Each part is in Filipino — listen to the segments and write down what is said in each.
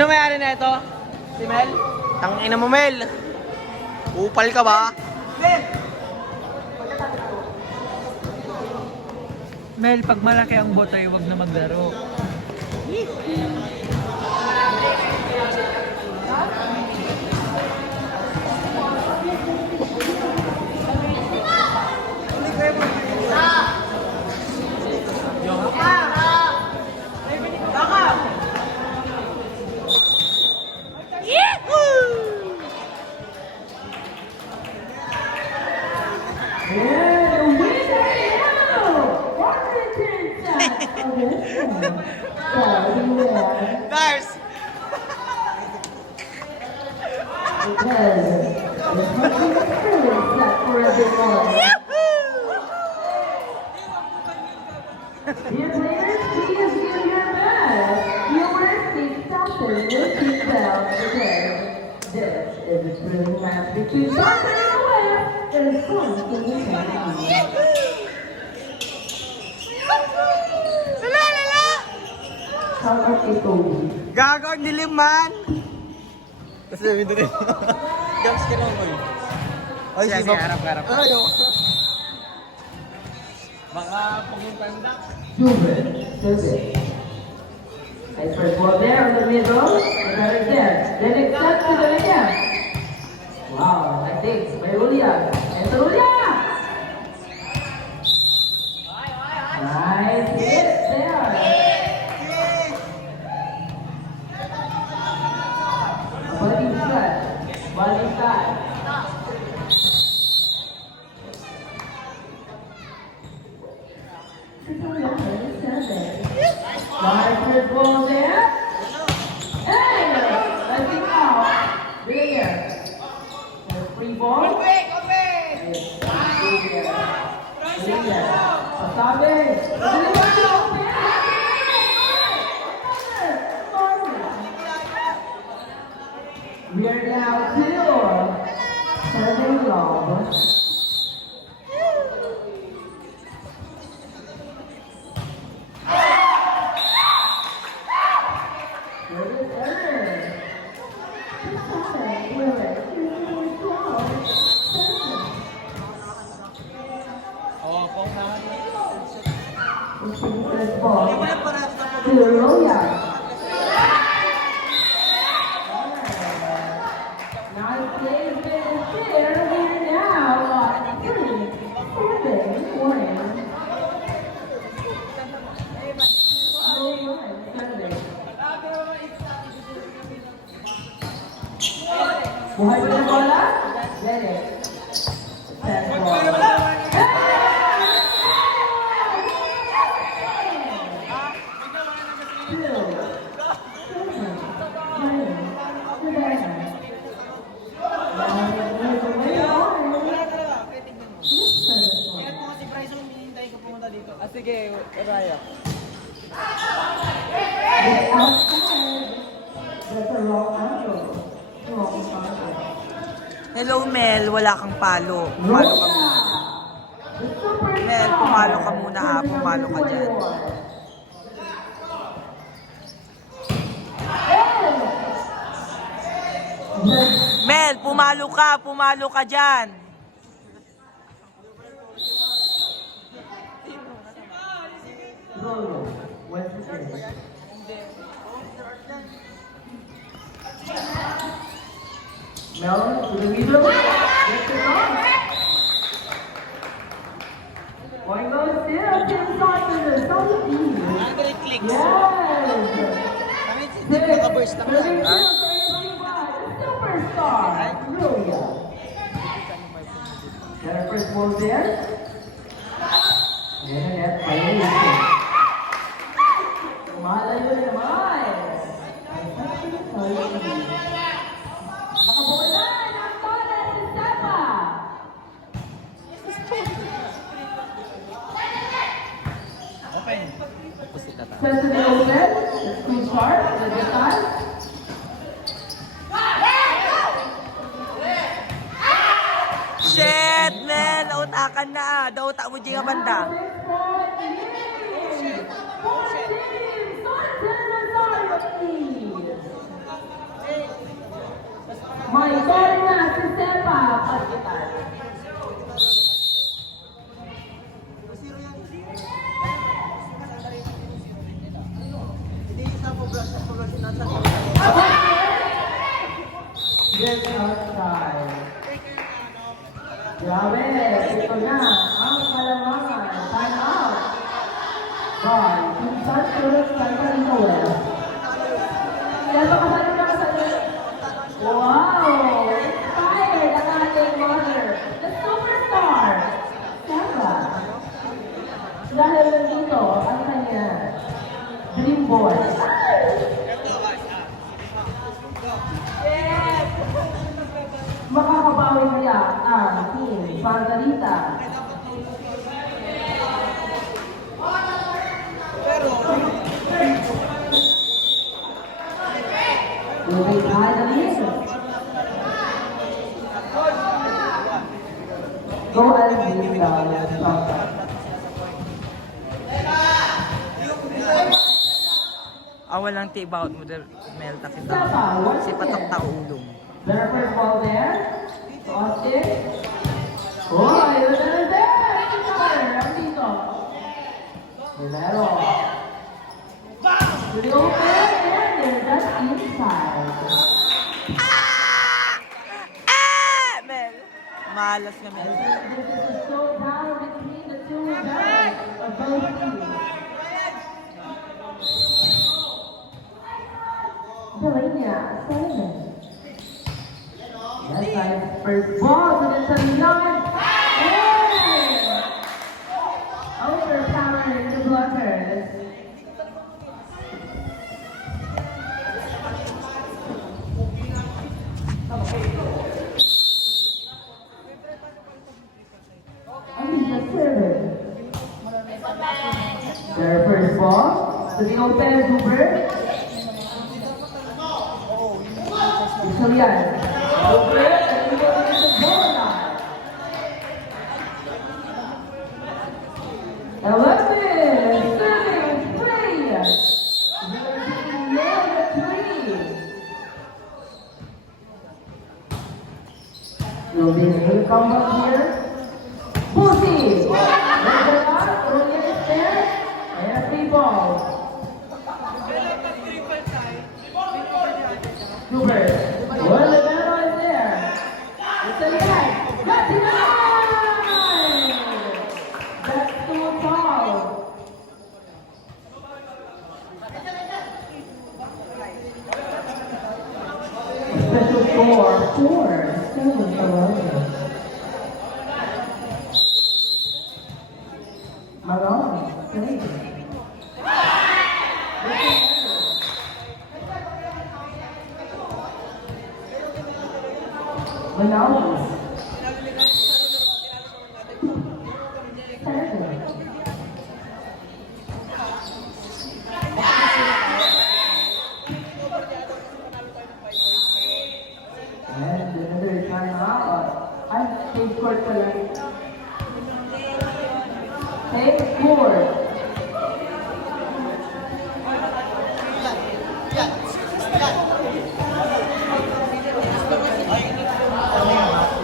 Sino may-ari na ito? Si Mel? Tangina mo, Mel. Upal ka ba? Mel! Mel, pag malaki ang botay, wag na maglaro. Lars! Dear players, please give your best. Your seatbelt is your seatbelt today. This is a thrilling match between soccer and the West. It is fun to be How about ito? Gago ang dilim man! Tapos sabi doon rin. Jumps ka naman, boy. Ay, sige, harap. Ayaw. Baka pumuntan na. Cuban, Cuban. Nice first ball there in the middle. And then again. Then it cuts to the again. Wow, I think. May Julia. And Julia! Nice hit there. Body shot. Body shot. Nice first ball there. Hey! Let's get out. There. Free ball. Pasabe. We are now still serving love. Buhay pa ng bola? Let it. Set ball. Sige, Raya. That's a wrong angle. Wrong angle. Hello, Mel. Wala kang palo. Pumalo ka muna. Mel, pumalo ka muna ha. Pumalo ka dyan. Mel, pumalo ka. Pumalo ka dyan. Mel, to the middle. Gets it on. Point goes still. Tim Saunders. So easy. Clicks. Yes. Naka-burst lang yan. Superstar. Julia. Got our first ball there. And that's violation. Malayo naman. Nakabola. Nakabola si Sapa. Okay. Sets it open. It's too sharp. Let it time. Shit, Mel. Nautakan na. Dauta mo dyan ang banda. Just outside. Grabe, ito na ang kalamangan. Time out. By Team Sunshine Catarina West. Yan ba kasali na kasali? Wow! Inspired ang ating mother, the superstar, Sarah. Dahil nandito ang kanya dream boy. Yes! Makakabawi kaya ang Team Margarita. Moving high the lead. Go and lead the shot. Walang tibaut mo der Mel takita. Sapa, once Si patok again. ta ulong. Their first ball there. Austin. Oh, yun na there. Ang dito. Rivero. To the open and they're just inside. Mel. Malas na Mel. This is a showdown between the two guys of both teams. Delania, 7. Yes, side first ball to the 7-yard. Overpowering the blockers. Alisa serving. Their first ball to the open Hoover. Julian. Hoover and he will get the ball line. 11, serving, play. We are getting nailed at 3. Will be a comeback here. Pussy! There's a lot, Julian is there, and a free ball. Hoover. Well, the battle is there. It's a yes. That's enough! That's too tall. Special score, 4-7 Toronto. Malone, 3. Malone. 7. And another timeout. I take court pala. Take court.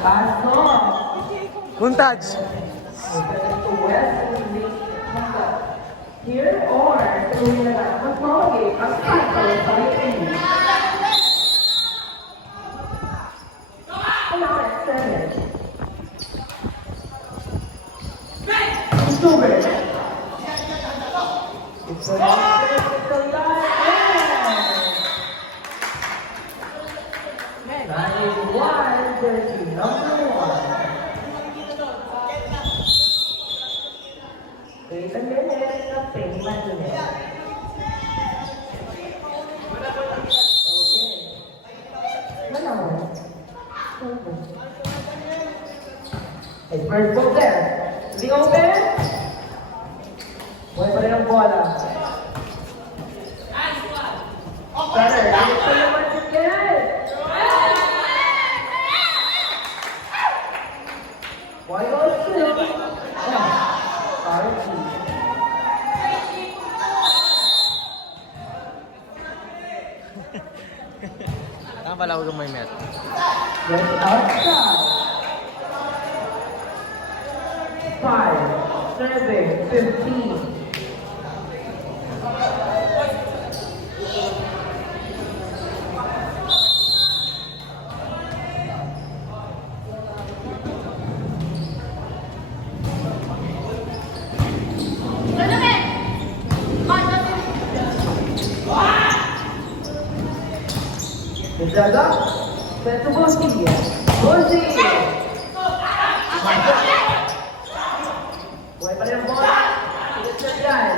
Pastor. Puntage. Here or to the McCloskey, a cycle by team. 7. October. It's a lot. It's a lot. 91, number 1. Wait a minute, nothing like it. Okay. Malawan. Hey, first ball there. The open. Buhay pa rin ang bola. Cutter, ito naman si Kenneth. Why not still? Sorry. Pala huwag may met. Get outside. 5, 7, 15. Daga. Set to Bosi. Bosi. Buhay pa rin ang bola. Set yan.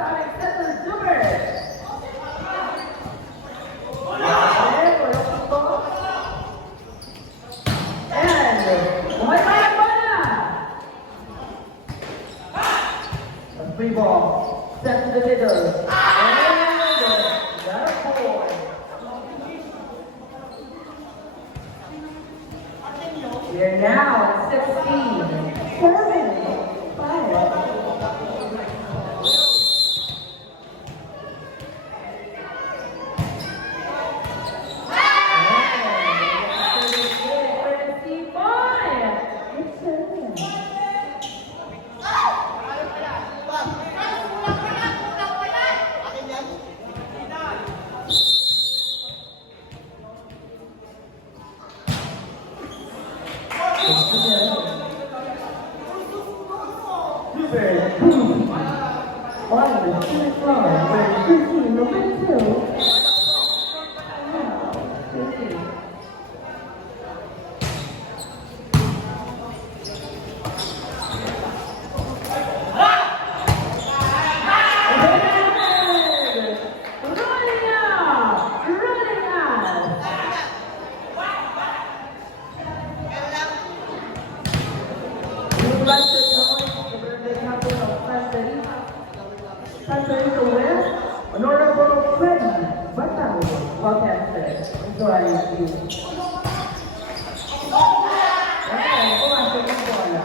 Sonic set to Zuber. And buhay pa rin ang bola. A free ball. Set to the middle. We're now at 16. 7, 5. Honorable Freddie Batang, broadcaster. Enjoy you. Okay, pumasok ang bola.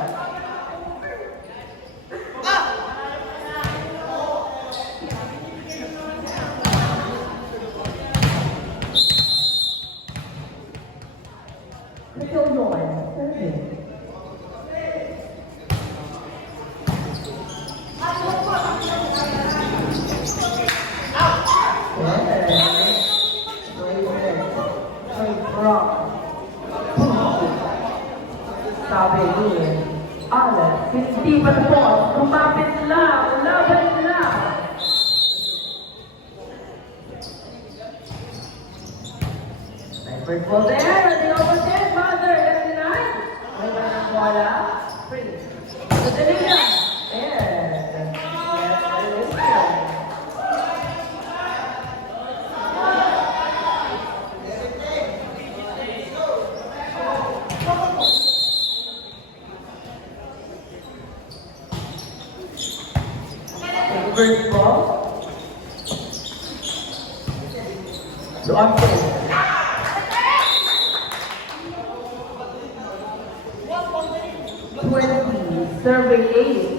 Crystal Joy, serving. Sabi ni Alex, hindi pa tapos, kumapit lang, laban lang. First ball there, the opposite, Mother, that's denied. May ba ng bola? Free. So, Delina. There. Yes, I listen. First ball. So I'm playing. 20, serving 8.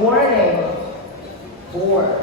Warning. 4.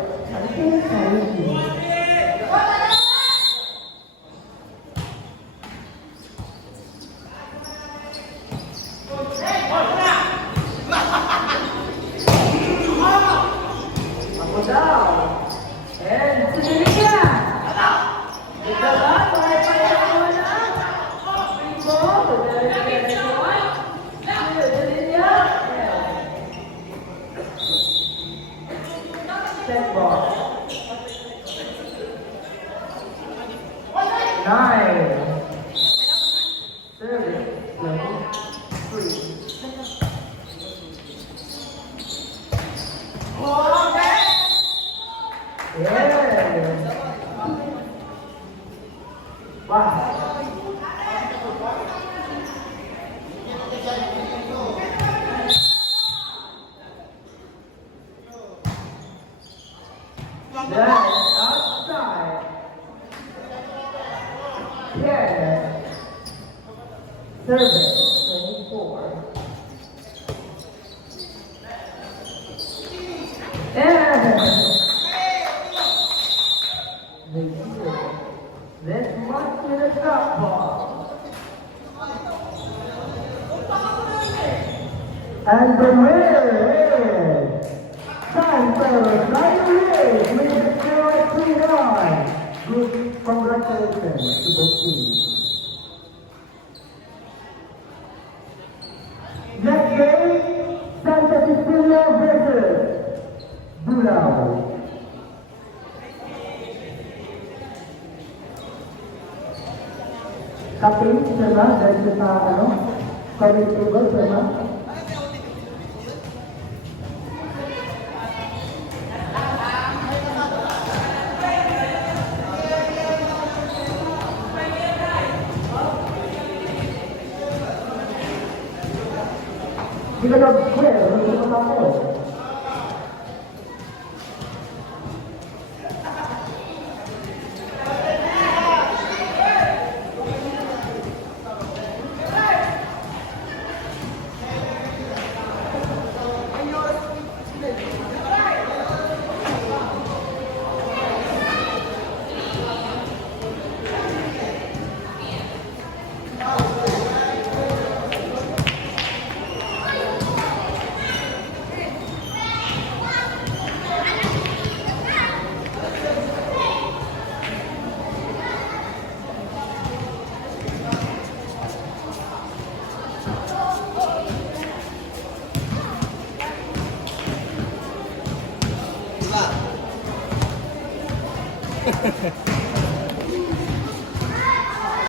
9. Service. Level 3. Yeah. Wow. That is outside. Yeah. Service 24. Yeah. This must be the top ball. And the winner is Santos 98 with the score of 3-1. Good congratulations to both teams. Next game, Santa Cecilia versus Bulao. Kaping, sama, dari kita, comment table, sama. Kita dah clear, kita dah tahu. Diba?